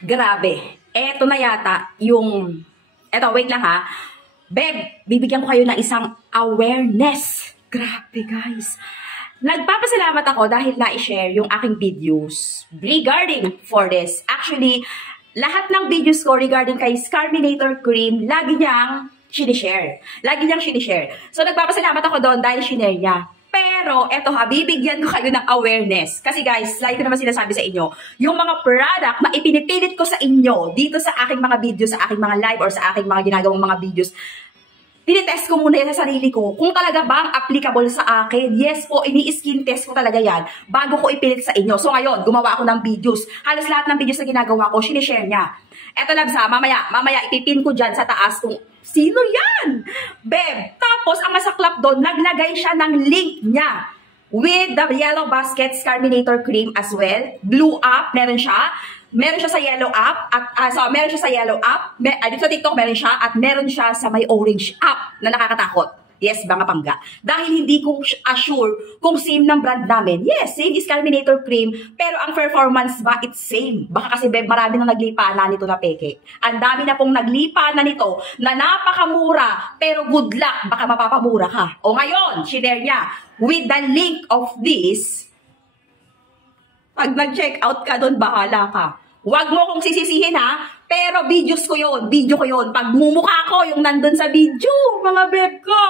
Grabe. Eto na yata yung... Eto, wait lang ha. Beb, bibigyan ko kayo ng isang awareness. Grabe, guys. Nagpapasalamat ako dahil na-share yung aking videos regarding for this. Actually, lahat ng videos ko regarding kay Scarminator Cream, lagi niyang sinishare. Lagi niyang sinishare. So, nagpapasalamat ako doon dahil sinare niya. Pero, eto ha, bibigyan ko kayo ng awareness. Kasi guys, like ko naman sinasabi sa inyo, yung mga product na ipinipilit ko sa inyo dito sa aking mga videos, sa aking mga live, or sa aking mga ginagawang mga videos, tinitest ko muna yan sa sarili ko kung talaga bang applicable sa akin. Yes po, ini-skin test ko talaga yan bago ko ipilit sa inyo. So ngayon, gumawa ako ng videos. Halos lahat ng videos na ginagawa ko, sinishare niya. Eto labsa, mamaya ipipin ko dyan sa taas kung sino yan? Beb, tapos ang masaklap doon, naglagay siya ng link niya with the Yellow Basket Scarminator Cream as well. Blue app, meron siya. Meron siya sa yellow app, at meron siya sa yellow app, dito sa TikTok meron siya, at meron siya sa may orange app na nakakatakot. Yes, mga pangga. Dahil hindi ko assure kung same ng brand namin. Yes, same is Scarminator Cream, pero ang performance ba, it's same. Baka kasi Beb, marami nang naglipa na nito na peke. Ang dami na pong naglipa na nito na napakamura, pero good luck, baka mapapamura ka. O ngayon, share niya, with the link of this, pag nag-check out ka doon, bahala ka. Huwag mo kong sisisihin ha, pero videos ko yun, video ko yun. Pag mumukha ko yung nandun sa video, mga beb ko,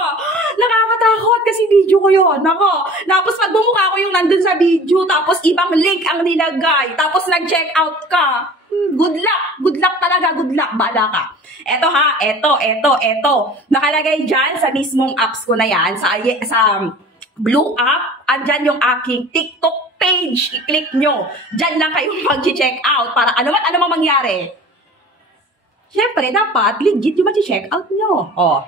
nakakatakot kasi video ko yun. Nako. Tapos pag mumukha ko yung nandun sa video, tapos ibang link ang nilagay, tapos nag-check out ka, good luck talaga, good luck, bahala ka. Eto ha, eto. Nakalagay dyan sa mismong apps ko na yan, sa Blue app, andyan yung aking TikTok page. I-click nyo. Diyan lang kayong mag-check out para ano mang mangyari. Siyempre, dapat legit yung mag-check out nyo. Oh.